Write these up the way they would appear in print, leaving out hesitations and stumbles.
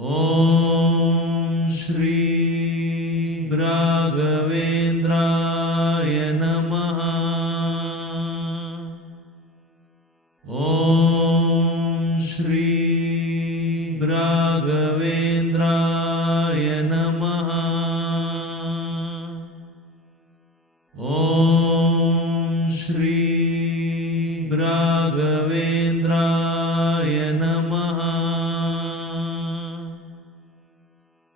ಓಂ ಶ್ರೀ ರಾಘವೇಂದ್ರಾಯ ನಮಃ. ಓಂ ಶ್ರೀ ರಾಘವೇಂದ್ರಾಯ ನಮಃ. ಓಂ ಶ್ರೀ ರಾಘವೇಂದ್ರಾಯ ನಮಃ.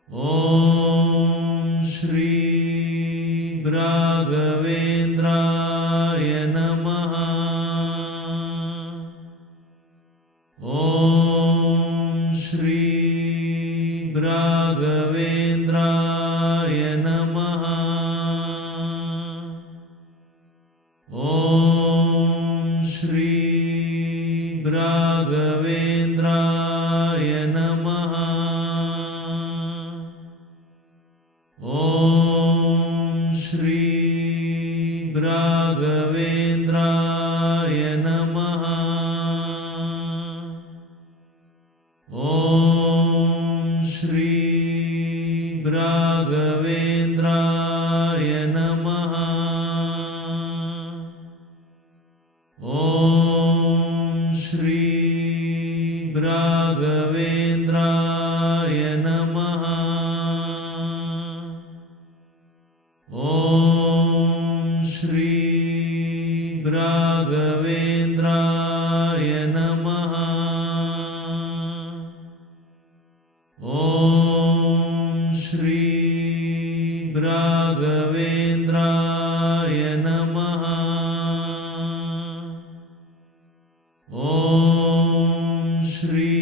ಓಂ ಶ್ರೀ ರಾಘವೇಂದ್ರಾಯ ನಮಃ. ಓಂ ಶ್ರೀ ರಾಘವೇಂದ್ರಾಯ ನಮಃ. ಓಂ ಶ್ರೀ ರಾಘವೇಂದ್ರಾಯ ನಮಃ. ಓಂ ಶ್ರೀ ರಾಘವೇಂದ್ರಾಯ ನಮಃ. ಓಂ ಶ್ರೀ ರಾಘವೇಂದ್ರಾಯ ನಮಃ. ಓಂ ಶ್ರೀ ರಾಘವೇಂದ್ರಾಯ ನಮಃ. ಓಂ ಶ್ರೀ ರಾಘವೇಂದ್ರಾಯ ನಮಃ. ಓಂ ಶ್ರೀ ರಾಘವೇಂದ್ರಾಯ ನಮಃ. ಓಂ ಶ್ರೀ